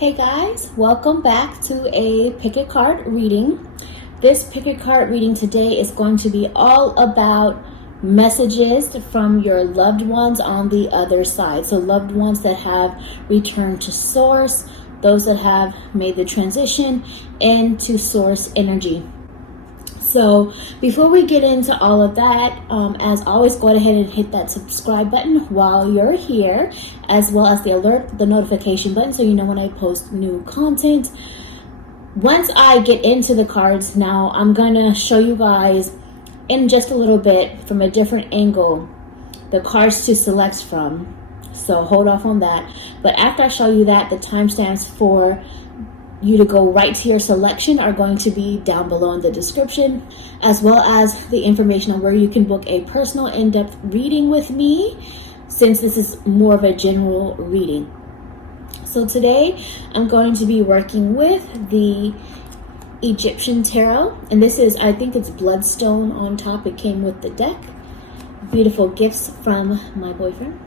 Hey guys, welcome back to a pick a card reading. This pick a card reading today is going to be all about messages from your loved ones on the other side. So loved ones that have returned to source, those that have made the transition into source energy. So before we get into all of that, as always, go ahead and hit that subscribe button while you're here, as well as the notification button so you know when I post new content. Once I get into the cards now, I'm going to show you guys in just a little bit from a different angle the cards to select from. So hold off on that. But after I show you that, the timestamps for you to go right to your selection are going to be down below in the description, as well as the information on where you can book a personal in-depth reading with me, since this is more of a general reading. So today I'm going to be working with the Egyptian Tarot, and this is, I think it's Bloodstone on top. It came with the deck. Beautiful gifts from my boyfriend.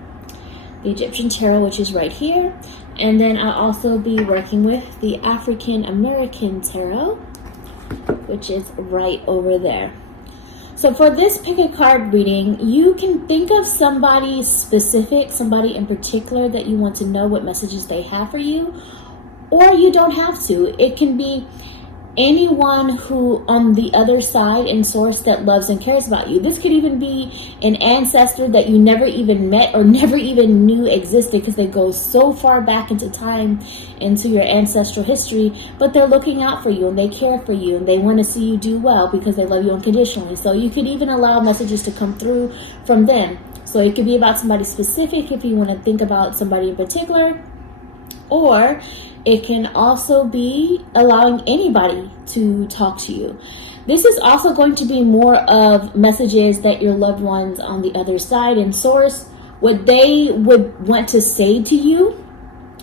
The Egyptian Tarot, which is right here. And then I'll also be working with the African American Tarot, which is right over there. So for this pick a card reading, you can think of somebody specific, somebody in particular that you want to know what messages they have for you, or you don't have to. It can be anyone who on the other side in source that loves and cares about you. This could even be an ancestor that you never even met or never even knew existed, because they go so far back into time, into your ancestral history, but they're looking out for you and they care for you and they want to see you do well because they love you unconditionally. So you could even allow messages to come through from them. So it could be about somebody specific if you want to think about somebody in particular, or it can also be allowing anybody to talk to you. This is also going to be more of messages that your loved ones on the other side in source, what they would want to say to you,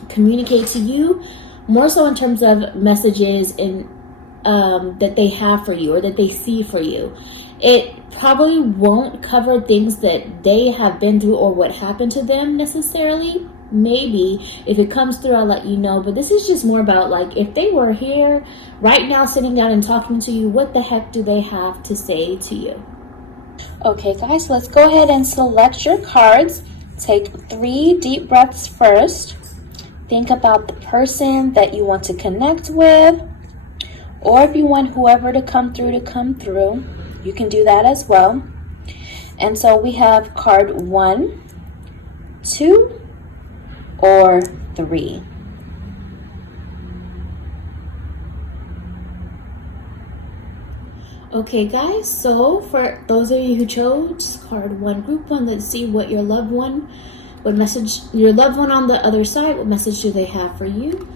communicate to you, more so in terms of messages in that they have for you or that they see for you. It probably won't cover things that they have been through or what happened to them necessarily. Maybe if it comes through, I'll let you know. But this is just more about, like, if they were here right now sitting down and talking to you, what the heck do they have to say to you? Okay, guys, let's go ahead and select your cards. Take 3 deep breaths first. Think about the person that you want to connect with, or if you want whoever to come through, you can do that as well. And so we have card 1, 2, or 3. Okay guys, so for those of you who chose card 1, group 1, let's see what your loved one on the other side, what message do they have for you?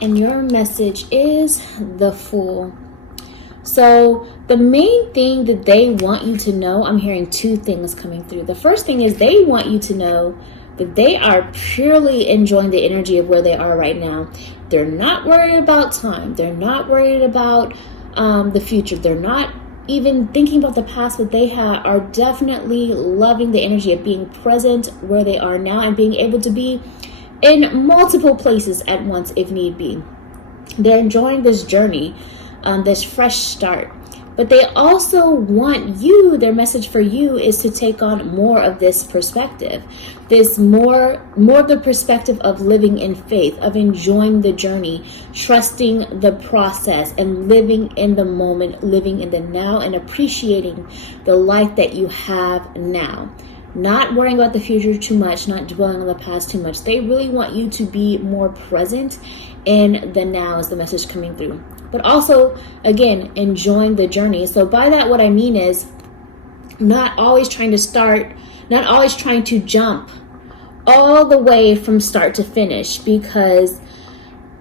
And your message is the Fool. So the main thing that they want you to know, I'm hearing 2 things coming through. The first thing is they want you to know that they are purely enjoying the energy of where they are right now. They're not worried about time. They're not worried about the future. They're not even thinking about the past, but they are definitely loving the energy of being present where they are now and being able to be in multiple places at once if need be. They're enjoying this journey, this fresh start. But they also want you, their message for you is to take on more of this perspective. This more of the perspective of living in faith, of enjoying the journey, trusting the process, and living in the moment, living in the now, and appreciating the life that you have now. Not worrying about the future too much, not dwelling on the past too much. They really want you to be more present in the now is the message coming through. But also, again, enjoying the journey. So by that, what I mean is not always trying to jump all the way from start to finish, because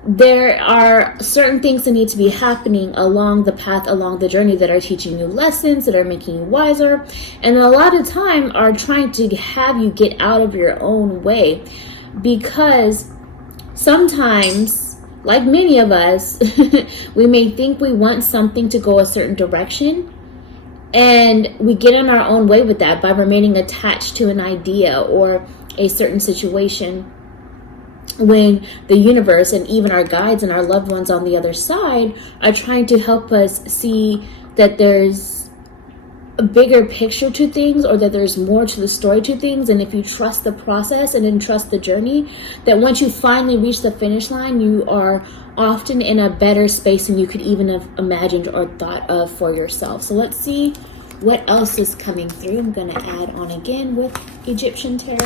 there are certain things that need to be happening along the path, along the journey, that are teaching you lessons, that are making you wiser, and a lot of time are trying to have you get out of your own way, because sometimes, like many of us, we may think we want something to go a certain direction, and we get in our own way with that by remaining attached to an idea or a certain situation. when the universe and even our guides and our loved ones on the other side are trying to help us see that there's a bigger picture to things, or that there's more to the story to things. And if you trust the process and then trust the journey, that once you finally reach the finish line, you are often in a better space than you could even have imagined or thought of for yourself. So let's see what else is coming through. I'm going to add on again with Egyptian Tarot.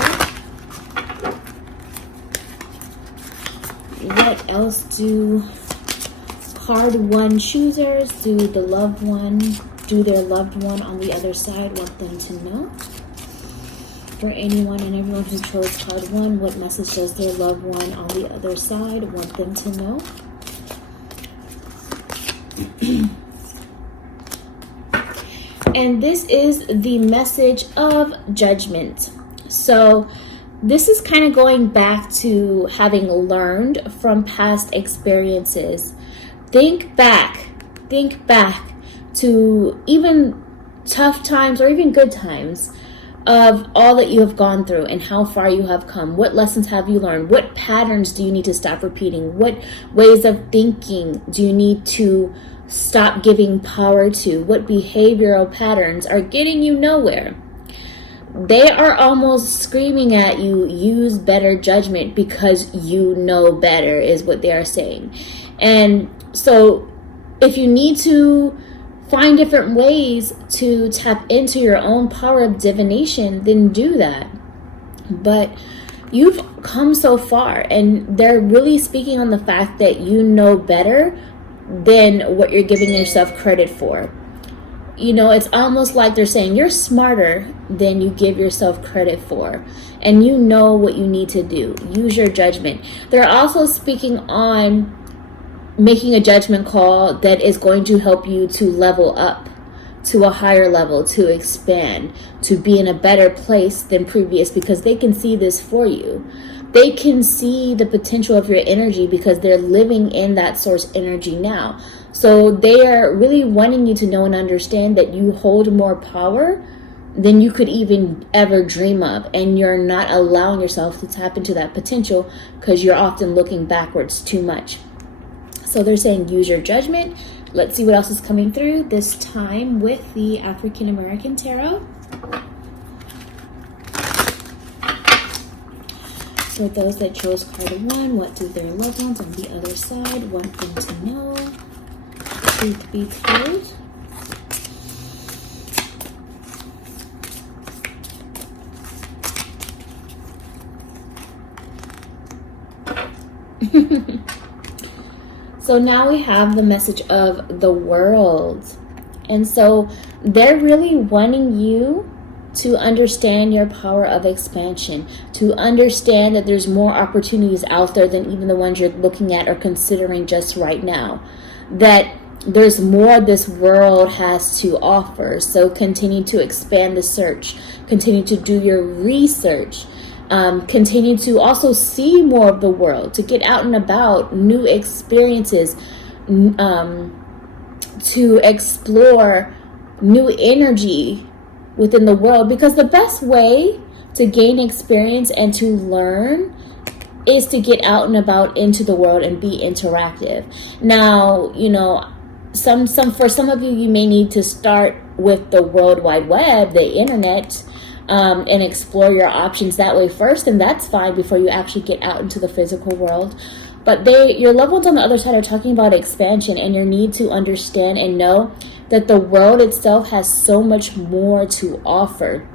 What else do card 1 choosers, do their loved one on the other side want them to know? For anyone and everyone who chose card 1, what message does their loved one on the other side want them to know? And this is the message of judgment. So this is kind of going back to having learned from past experiences. Think back to even tough times or even good times of all that you have gone through and how far you have come. What lessons have you learned? What patterns do you need to stop repeating? What ways of thinking do you need to stop giving power to? What behavioral patterns are getting you nowhere? They are almost screaming at you, use better judgment because you know better, is what they are saying. And so if you need to find different ways to tap into your own power of divination, then do that. But you've come so far, and they're really speaking on the fact that you know better than what you're giving yourself credit for. You know, it's almost like they're saying you're smarter than you give yourself credit for, and you know what you need to do. Use your judgment. They're also speaking on making a judgment call that is going to help you to level up to a higher level, to expand, to be in a better place than previous, because they can see this for you. They can see the potential of your energy because they're living in that source energy now. So they are really wanting you to know and understand that you hold more power than you could even ever dream of. And you're not allowing yourself to tap into that potential because you're often looking backwards too much. So they're saying use your judgment. Let's see what else is coming through, this time with the African American Tarot. For those that chose card 1, what do their loved ones on the other side want them to know? Truth be told. So now we have the message of the world. And so they're really wanting you to understand your power of expansion, to understand that there's more opportunities out there than even the ones you're looking at or considering just right now. That there's more this world has to offer. So continue to expand the search, continue to do your research. Continue to also see more of the world, to get out and about, new experiences, to explore new energy within the world. Because the best way to gain experience and to learn is to get out and about into the world and be interactive. Now, you know, for some of you, you may need to start with the World Wide Web, the internet, and explore your options that way first, and that's fine before you actually get out into the physical world. But your loved ones on the other side are talking about expansion and your need to understand and know that the world itself has so much more to offer.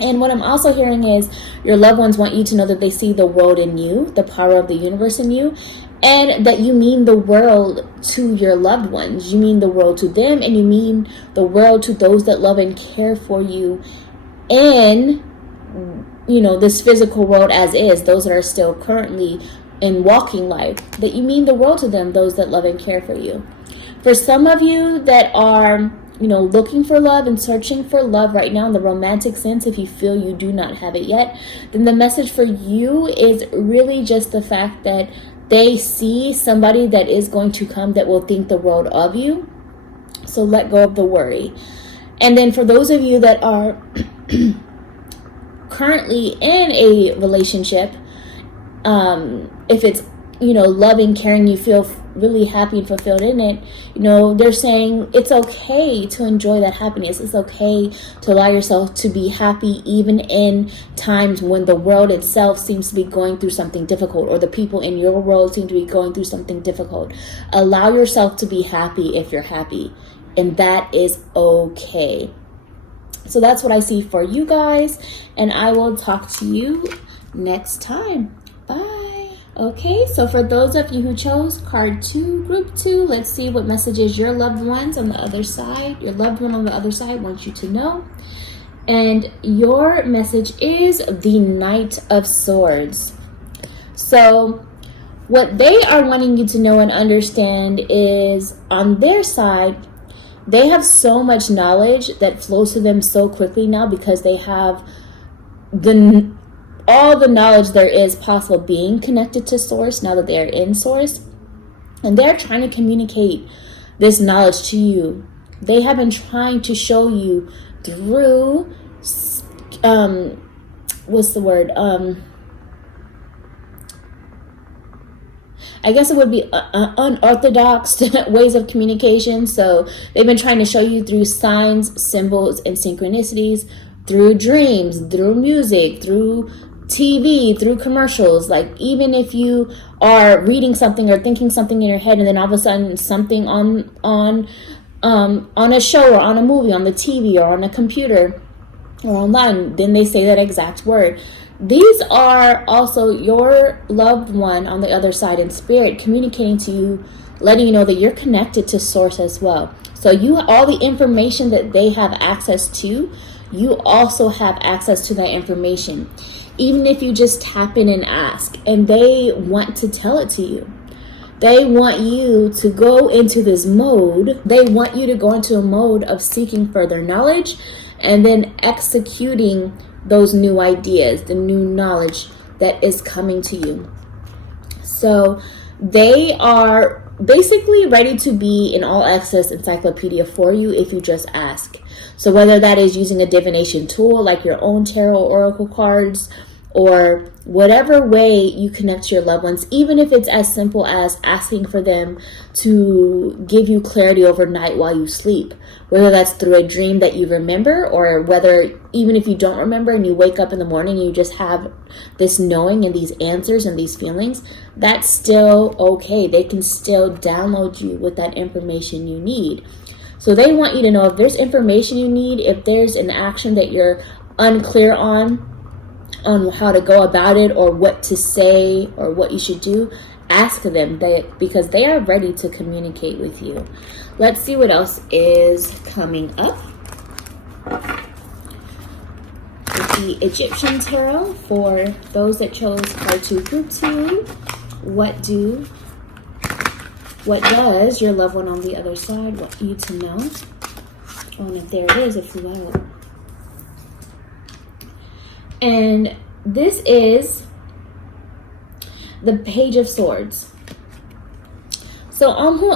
And what I'm also hearing is your loved ones want you to know that they see the world in you, the power of the universe in you, and that you mean the world to your loved ones. You mean the world to them, and you mean the world to those that love and care for you in, you know, this physical world as is, those that are still currently in walking life, that you mean the world to them, those that love and care for you. For some of you that are, you know, looking for love and searching for love right now in the romantic sense, if you feel you do not have it yet, then the message for you is really just the fact that they see somebody that is going to come that will think the world of you. So let go of the worry. And then for those of you that are currently in a relationship, if it's, loving, caring, you feel really happy and fulfilled in it, they're saying it's okay to enjoy that happiness. It's okay to allow yourself to be happy even in times when the world itself seems to be going through something difficult, or the people in your world seem to be going through something difficult. Allow yourself to be happy if you're happy, and that is okay. So that's what I see for you guys, and I will talk to you next time. Bye. Okay, so for those of you who chose card 2, group 2, let's see what messages your loved ones on the other side, your loved one on the other side wants you to know. And your message is the Knight of Swords. So what they are wanting you to know and understand is, on their side, they have so much knowledge that flows to them so quickly now, because they have all the knowledge there is possible being connected to Source now that they are in Source. And they're trying to communicate this knowledge to you. They have been trying to show you through, what's the word? I guess it would be unorthodox ways of communication. So they've been trying to show you through signs, symbols, and synchronicities, through dreams, through music, through TV, through commercials. Like, even if you are reading something or thinking something in your head, and then all of a sudden something on a show or on a movie, on the TV or on a computer or online, then they say that exact word. These are also your loved one on the other side in spirit communicating to you, letting you know that you're connected to Source as well. So all the information that they have access to, you also have access to that information. Even if you just tap in and ask, and they want to tell it to you. They want you to go into this mode. They want you to go into a mode of seeking further knowledge and then executing those new ideas, the new knowledge that is coming to you. So they are basically ready to be an all-access encyclopedia for you if you just ask. So whether that is using a divination tool like your own tarot oracle cards, or whatever way you connect to your loved ones, even if it's as simple as asking for them to give you clarity overnight while you sleep, whether that's through a dream that you remember, or whether even if you don't remember and you wake up in the morning and you just have this knowing and these answers and these feelings, that's still okay. They can still download you with that information you need. So they want you to know if there's information you need, if there's an action that you're unclear on how to go about it, or what to say, or what you should do, ask them, because they are ready to communicate with you. Let's see what else is coming up. With the Egyptian Tarot, for those that chose card 2, group 2, what does your loved one on the other side want you to know? And if there it is, if you will. And this is the Page of Swords. So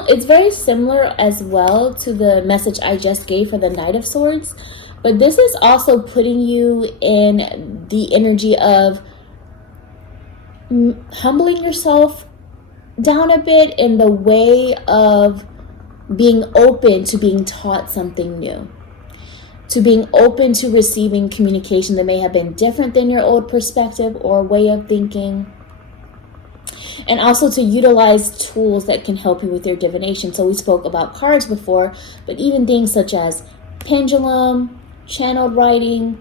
it's very similar as well to the message I just gave for the Knight of Swords. But this is also putting you in the energy of humbling yourself down a bit, in the way of being open to being taught something new, to being open to receiving communication that may have been different than your old perspective or way of thinking, and also to utilize tools that can help you with your divination. So we spoke about cards before, but even things such as pendulum, channeled writing,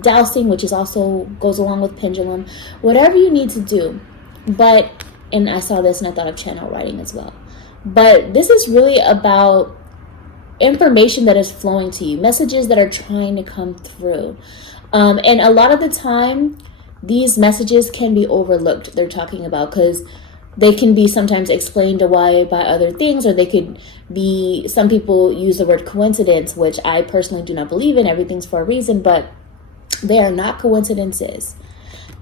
dowsing, which is also goes along with pendulum, whatever you need to do. And I saw this and I thought of channel writing as well. But this is really about information that is flowing to you, messages that are trying to come through. And a lot of the time, these messages can be overlooked, they're talking about, because they can be sometimes explained away by other things, or they could be, some people use the word coincidence, which I personally do not believe in. Everything's for a reason, but they are not coincidences.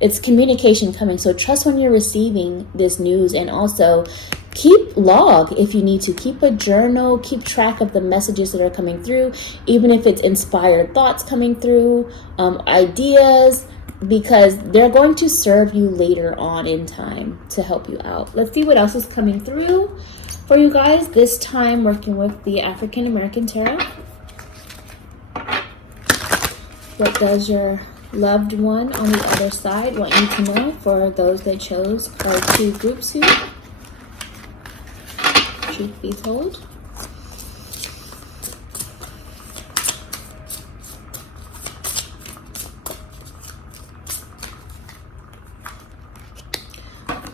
It's communication coming. So trust when you're receiving this news, and also keep log if you need to. Keep a journal, keep track of the messages that are coming through, even if it's inspired thoughts coming through, ideas, because they're going to serve you later on in time to help you out. Let's see what else is coming through for you guys, this time working with the African American Tarot. What does your loved one on the other side want you to know for those that chose card 2 groups here? Truth be told.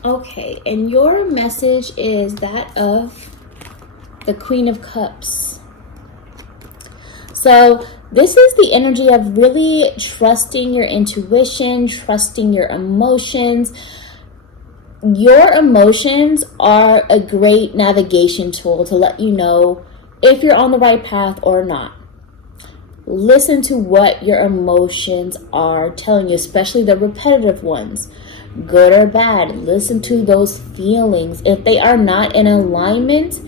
Okay, and your message is that of the Queen of Cups. So this is the energy of really trusting your intuition, trusting your emotions. Your emotions are a great navigation tool to let you know if you're on the right path or not. Listen to what your emotions are telling you, especially the repetitive ones, good or bad. Listen to those feelings. If they are not in alignment,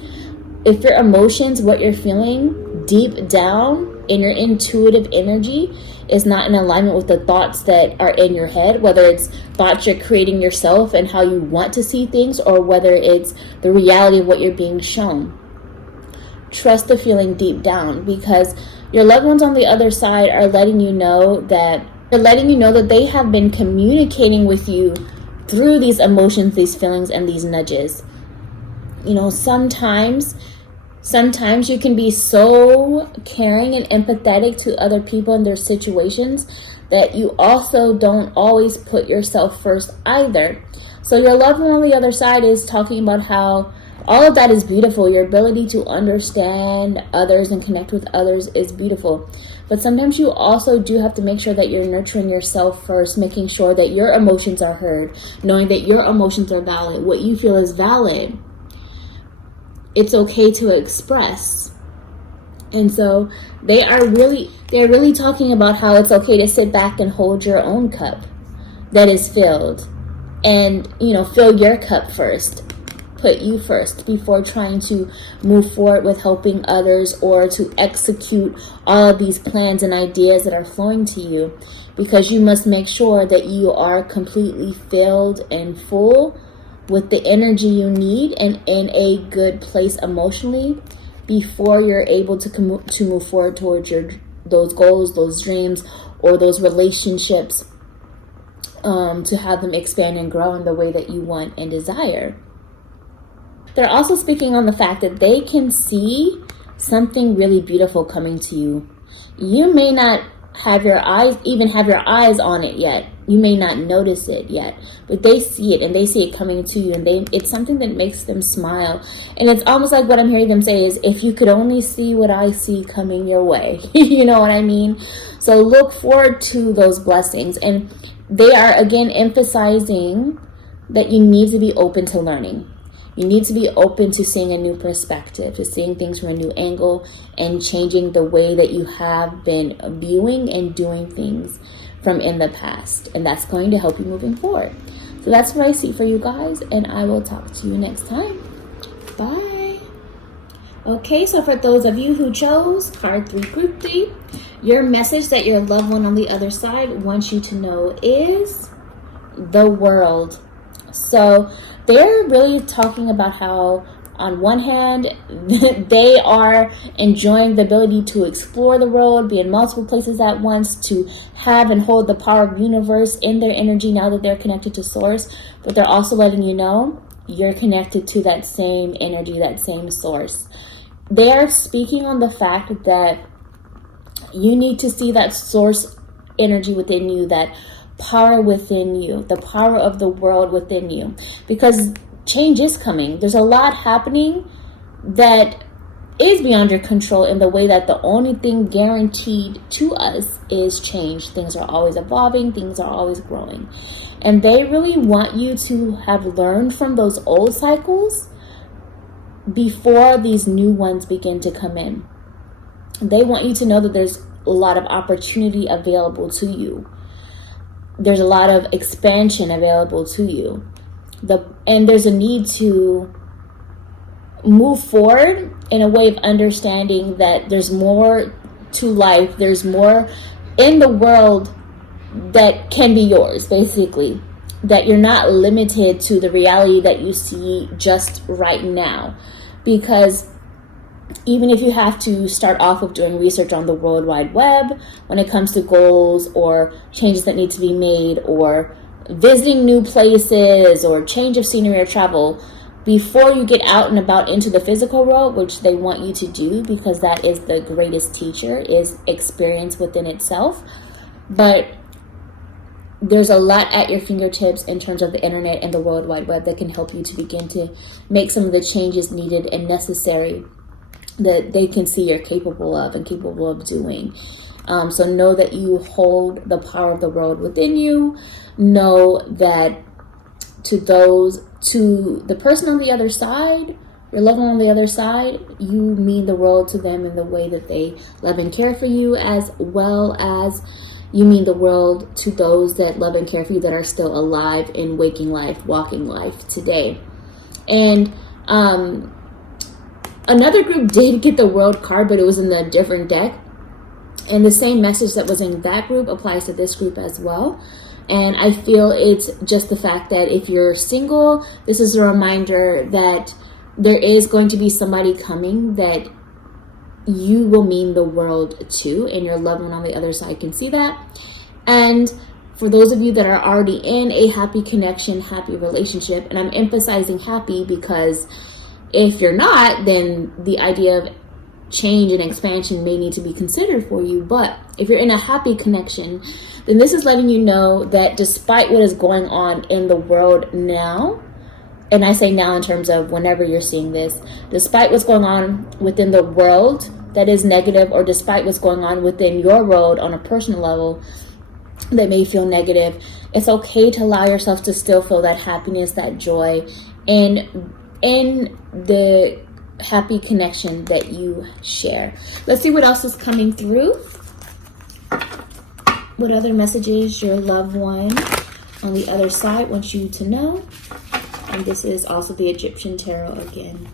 if your emotions, what you're feeling deep down in your intuitive energy is not in alignment with the thoughts that are in your head, whether it's thoughts you're creating yourself and how you want to see things, or whether it's the reality of what you're being shown, trust the feeling deep down, because your loved ones on the other side are letting you know that they have been communicating with you through these emotions, these feelings, and these nudges. You know, sometimes you can be so caring and empathetic to other people and their situations that you also don't always put yourself first either. So your loved one on the other side is talking about how all of that is beautiful. Your ability to understand others and connect with others is beautiful. But sometimes you also do have to make sure that you're nurturing yourself first, making sure that your emotions are heard, knowing that your emotions are valid, what you feel is valid. It's okay to express. And so they're really talking about how it's okay to sit back and hold your own cup that is filled, and fill your cup first. Put you first before trying to move forward with helping others or to execute all of these plans and ideas that are flowing to you, because you must make sure that you are completely filled and full with the energy you need and in a good place emotionally before you're able to move forward towards those goals, those dreams, or those relationships, to have them expand and grow in the way that you want and desire. They're also speaking on the fact that they can see something really beautiful coming to you. You may not have your eyes on it yet. You may not notice it yet, but they see it, and they see it coming to you, and it's something that makes them smile. And it's almost like what I'm hearing them say is, if you could only see what I see coming your way. You know what I mean? So look forward to those blessings. And they are again emphasizing that you need to be open to learning. You need to be open to seeing a new perspective, to seeing things from a new angle, and changing the way that you have been viewing and doing things from in the past. And that's going to help you moving forward. So that's what I see for you guys, and I will talk to you next time. Bye. Okay, so for those of you who chose card 3, group 3, your message that your loved one on the other side wants you to know is the world. So they're really talking about how, on one hand, they are enjoying the ability to explore the world, be in multiple places at once, to have and hold the power of the universe in their energy now that they're connected to source. But they're also letting you know you're connected to that same energy, that same source. They are speaking on the fact that you need to see that source energy within you, that power within you, the power of the world within you, because change is coming. There's a lot happening that is beyond your control, in the way that the only thing guaranteed to us is change. Things are always evolving, things are always growing, and they really want you to have learned from those old cycles before these new ones begin to come in. They want you to know that there's a lot of opportunity available to you. There's a lot of expansion available to you. And there's a need to move forward in a way of understanding that there's more to life. There's more in the world that can be yours, basically. That you're not limited to the reality that you see just right now. Because even if you have to start off with doing research on the World Wide Web when it comes to goals or changes that need to be made, or visiting new places, or change of scenery or travel, before you get out and about into the physical world, which they want you to do because that is the greatest teacher, is experience within itself. But there's a lot at your fingertips in terms of the internet and the World Wide Web that can help you to begin to make some of the changes needed and necessary that they can see you're capable of and capable of doing. So know that you hold the power of the world within you. Know that to the person on the other side, your loved one on the other side, you mean the world to them in the way that they love and care for you, as well as you mean the world to those that love and care for you that are still alive in waking life, walking life today. And another group did get the world card, but it was in a different deck. And the same message that was in that group applies to this group as well. And I feel it's just the fact that if you're single, this is a reminder that there is going to be somebody coming that you will mean the world to, and your loved one on the other side can see that. And for those of you that are already in a happy connection, happy relationship, and I'm emphasizing happy because if you're not, then the idea of change and expansion may need to be considered for you. But if you're in a happy connection, then this is letting you know that despite what is going on in the world now, and I say now in terms of whenever you're seeing this, despite what's going on within the world that is negative, or despite what's going on within your world on a personal level that may feel negative, it's okay to allow yourself to still feel that happiness, that joy, in the happy connection that you share. Let's see what else is coming through. What other messages your loved one on the other side wants you to know. And this is also the Egyptian Tarot again.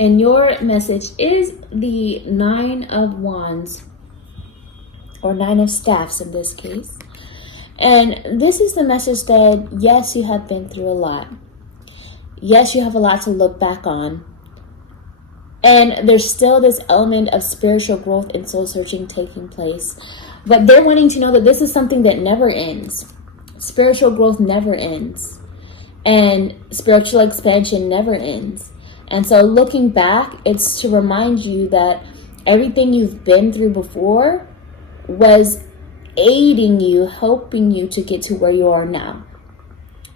And your message is the Nine of Wands, or Nine of Staffs in this case. And this is the message that, yes, you have been through a lot. Yes, you have a lot to look back on. And there's still this element of spiritual growth and soul searching taking place. But they're wanting to know that this is something that never ends. Spiritual growth never ends. And spiritual expansion never ends. And so looking back, it's to remind you that everything you've been through before was aiding you, helping you to get to where you are now.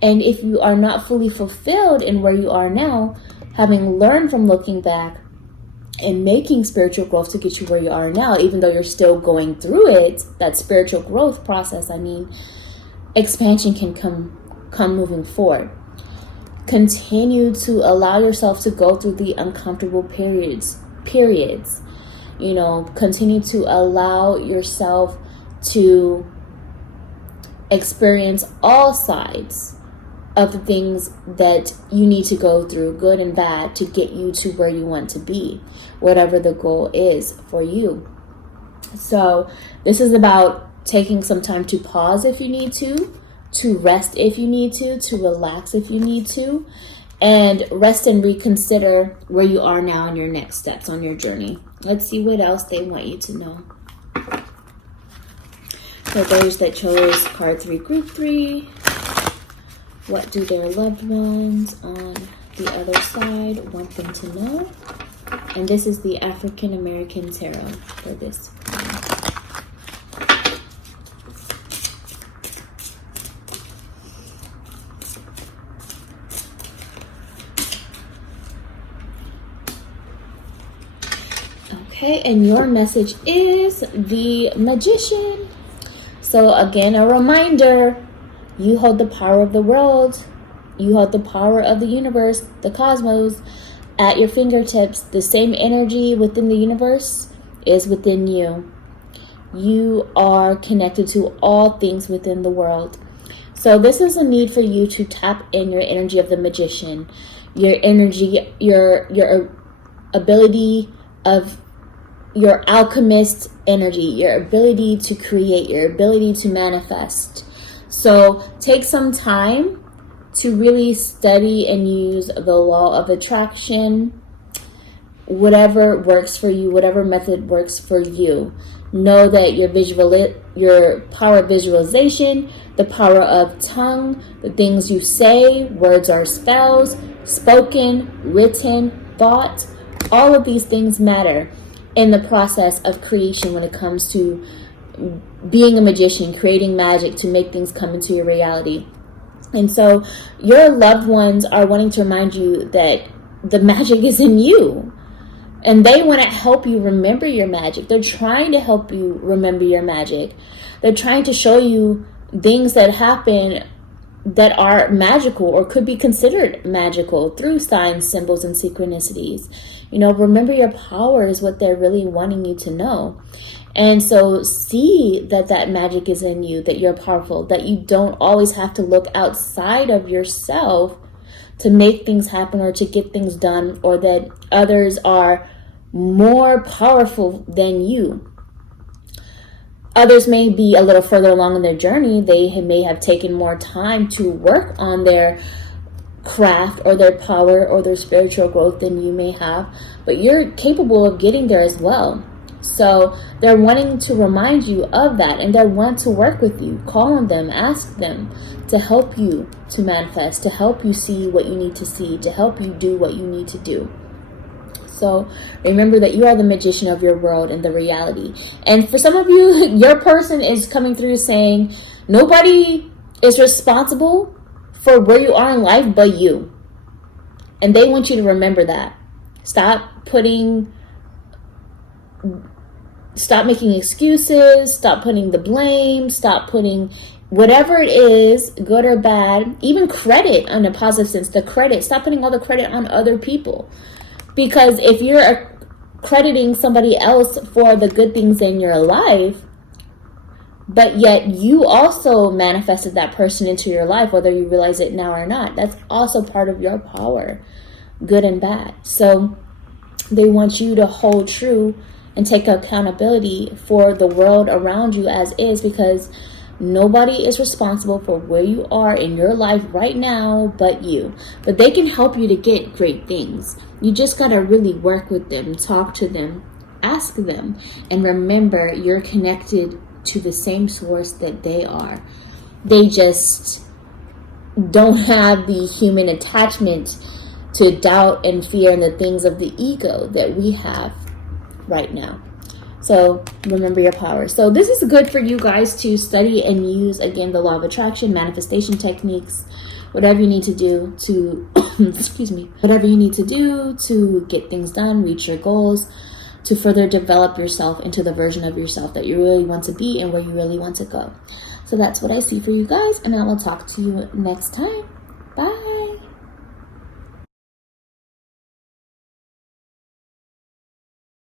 And if you are not fully fulfilled in where you are now, having learned from looking back and making spiritual growth to get you where you are now, even though you're still going through it, that spiritual growth process, expansion can come moving forward. Continue to allow yourself to go through the uncomfortable periods. Continue to allow yourself to experience all sides of the things that you need to go through, good and bad, to get you to where you want to be, whatever the goal is for you. So this is about taking some time to pause if you need to rest if you need to relax if you need to, and rest and reconsider where you are now and your next steps on your journey. Let's see what else they want you to know. For those that chose card 3, group 3, what do their loved ones on the other side want them to know? And this is the African American Tarot for this one. Okay, and your message is the Magician. So again, a reminder, you hold the power of the world. You hold the power of the universe, the cosmos, at your fingertips. The same energy within the universe is within you. you are connected to all things within the world. So this is a need for you to tap in your energy of the magician, your energy, your ability of your alchemist energy, your ability to create, your ability to manifest. So take some time to really study and use the law of attraction, whatever works for you, whatever method works for you. Know that your power of visualization, the power of tongue, the things you say, words are spells, spoken, written, thought, all of these things matter in the process of creation when it comes to being a magician, creating magic to make things come into your reality. And so your loved ones are wanting to remind you that the magic is in you. And they want to help you remember your magic. They're trying to help you remember your magic. They're trying to show you things that happen that are magical or could be considered magical through signs, symbols, and synchronicities. Remember your power is what they're really wanting you to know. And so see that magic is in you, that you're powerful, that you don't always have to look outside of yourself to make things happen or to get things done, or that others are more powerful than you. Others may be a little further along in their journey. They may have taken more time to work on their craft or their power or their spiritual growth than you may have, but you're capable of getting there as well. So they're wanting to remind you of that, and they want to work with you. Call on them, ask them to help you to manifest, to help you see what you need to see, to help you do what you need to do. So remember that you are the magician of your world and the reality. And for some of you, your person is coming through saying, nobody is responsible for where you are in life but you. And they want you to remember that. Stop making excuses, stop putting the blame, stop putting whatever it is, good or bad, even credit in a positive sense, stop putting all the credit on other people. Because if you're crediting somebody else for the good things in your life, but yet you also manifested that person into your life, whether you realize it now or not, that's also part of your power, good and bad. So they want you to hold true and take accountability for the world around you as is, because nobody is responsible for where you are in your life right now but you. But they can help you to get great things. You just got to really work with them, talk to them, ask them, and remember you're connected to the same source that they are. They just don't have the human attachment to doubt and fear and the things of the ego that we have right now. So remember your power. So this is good for you guys to study and use, again, the law of attraction, manifestation techniques, whatever you need to do to, whatever you need to do to get things done, reach your goals, to further develop yourself into the version of yourself that you really want to be and where you really want to go. So that's what I see for you guys, and I will talk to you next time. Bye.